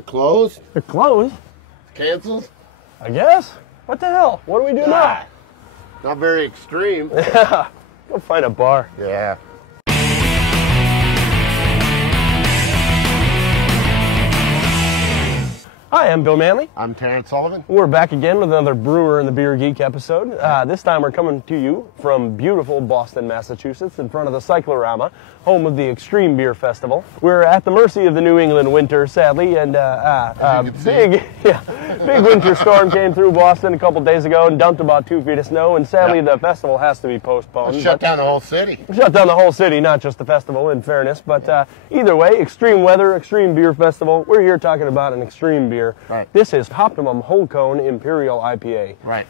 They're closed? They're closed? Canceled? I guess. What the hell? What do we do now? Not very extreme. Yeah. Go find a bar. Yeah. Hi, I'm Bill Manley. I'm Terrence Sullivan. We're back again with another Brewer in the Beer Geek episode. This time we're coming to you from beautiful Boston, Massachusetts, in front of the Cyclorama, home of the Extreme Beer Festival. We're at the mercy of the New England winter, sadly, and big winter storm came through Boston a couple days ago and dumped about 2 feet of snow, and sadly the festival has to be postponed. Shut down the whole city. Shut down the whole city, not just the festival, in fairness. But either way, extreme weather, extreme beer festival. We're here talking about an extreme beer. Right. This is Hoptimum Whole Cone Imperial IPA. Right.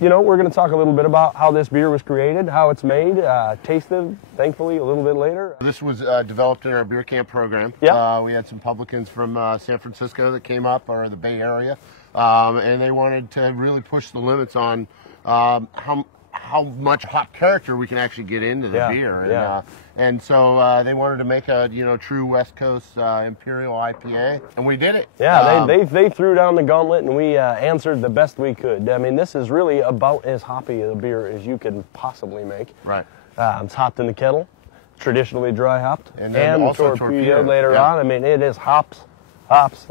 You know, we're going to talk a little bit about how this beer was created, how it's made, tasted, thankfully, a little bit later. This was developed in our beer camp program. Yeah. We had some publicans from San Francisco that came up, or the Bay Area, and they wanted to really push the limits on how much hop character we can actually get into the beer. And, and so they wanted to make a true West Coast Imperial IPA, and we did it. Yeah, they threw down the gauntlet, and we answered the best we could. I mean, this is really about as hoppy a beer as you can possibly make. Right. It's hopped in the kettle, traditionally dry hopped, and also torpedoed later on. I mean, it is hops,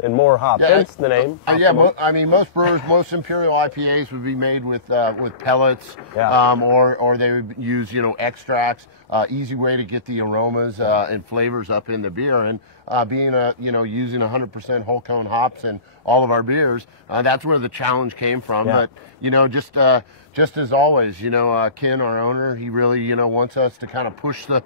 and more hops. Hence the name. I mean, most brewers, most Imperial IPAs would be made with pellets, or they would use extracts. Easy way to get the aromas and flavors up in the beer. And being using 100% whole cone hops in all of our beers, that's where the challenge came from. Yeah. But just as always, Ken, our owner, he really wants us to kind of push the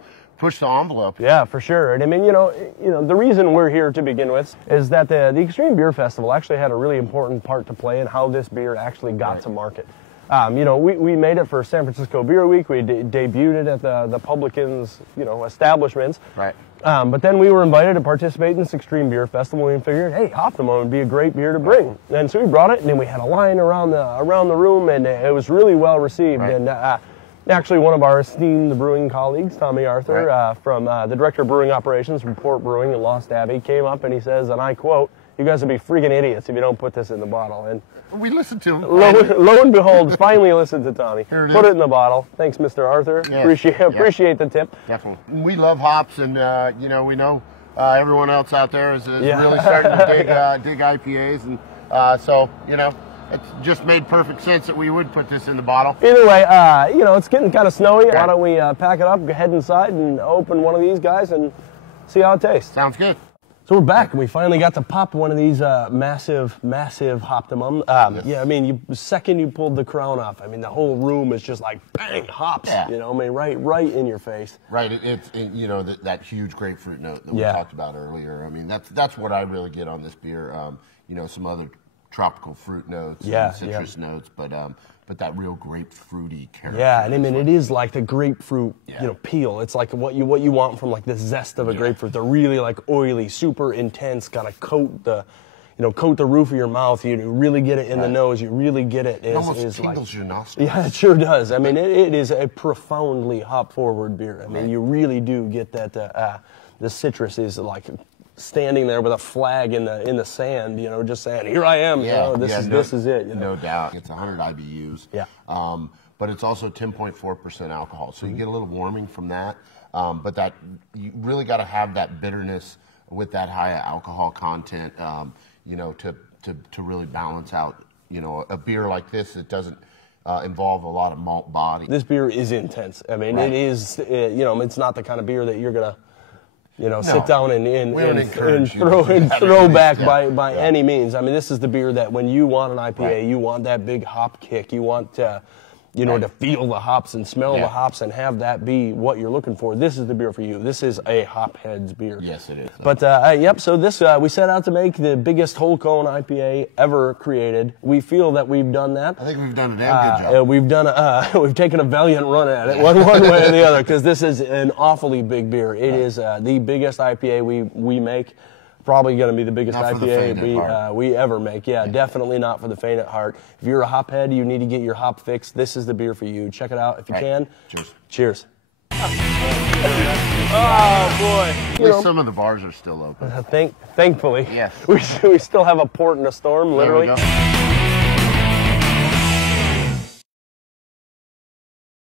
envelope. Yeah, for sure. And I mean, the reason we're here to begin with is that the Extreme Beer Festival actually had a really important part to play in how this beer actually got to market. We made it for San Francisco Beer Week. We debuted it at the publicans, establishments. Right. But then we were invited to participate in this Extreme Beer Festival, and we figured, hey, Hoptimum would be a great beer to bring. And so we brought it, and then we had a line around the room, and it was really well received. Right. And actually, one of our esteemed brewing colleagues, Tommy Arthur, from the Director of Brewing Operations from Port Brewing in Lost Abbey, came up and he says, and I quote, "You guys would be freaking idiots if you don't put this in the bottle." And we listened to him. Lo and behold, finally listened to Tommy. Put it in the bottle. Thanks, Mr. Arthur. Yes. Appreciate the tip. Definitely. We love hops, and we know everyone else out there is really starting to dig IPAs, and so it just made perfect sense that we would put this in the bottle. Either way, it's getting kind of snowy. Why don't we pack it up, head inside, and open one of these guys and see how it tastes? Sounds good. So we're back, and we finally got to pop one of these massive Hoptimum. Yeah, I mean, the second you pulled the crown off, I mean, the whole room is just like, bang, hops, yeah. I mean, right in your face. Right, it's that huge grapefruit note that we talked about earlier. I mean, that's what I really get on this beer. Some other tropical fruit notes and citrus notes, but that real grapefruity character. Yeah, and I mean, it is like the grapefruit, peel. It's like what you want from like the zest of a grapefruit. They're really like oily, super intense, kind of coat the roof of your mouth. You really get it in the nose. You really get it. It almost tingles your nostrils. Yeah, it sure does. I mean, it is a profoundly hop-forward beer. I mean, you really do get that. The citrus is like standing there with a flag in the sand, just saying, "Here I am." This is it. No doubt. It's 100 IBUs. Yeah. But it's also 10.4% alcohol, so you get a little warming from that. But that you really got to have that bitterness with that high alcohol content, to really balance out, a beer like this that doesn't involve a lot of malt body. This beer is intense. I mean, it is. It's not the kind of beer that you're gonna. Sit down and throw back by any means. I mean, this is the beer that when you want an IPA, you want that big hop kick. You want to feel the hops and smell the hops and have that be what you're looking for. This is the beer for you. This is a Hopheads beer. Yes, it is. But, so this, we set out to make the biggest whole cone IPA ever created. We feel that we've done that. I think we've done a damn good job. We've taken a valiant run at it, one way or the other, because this is an awfully big beer. It is the biggest IPA we make. Probably going to be the biggest IPA we ever make. Yeah, definitely not for the faint at heart. If you're a hophead, you need to get your hop fix. This is the beer for you. Check it out if you can. Cheers. Cheers. Oh boy! At least some of the bars are still open. Thankfully, yes, we still have a port in a storm, literally. There we go.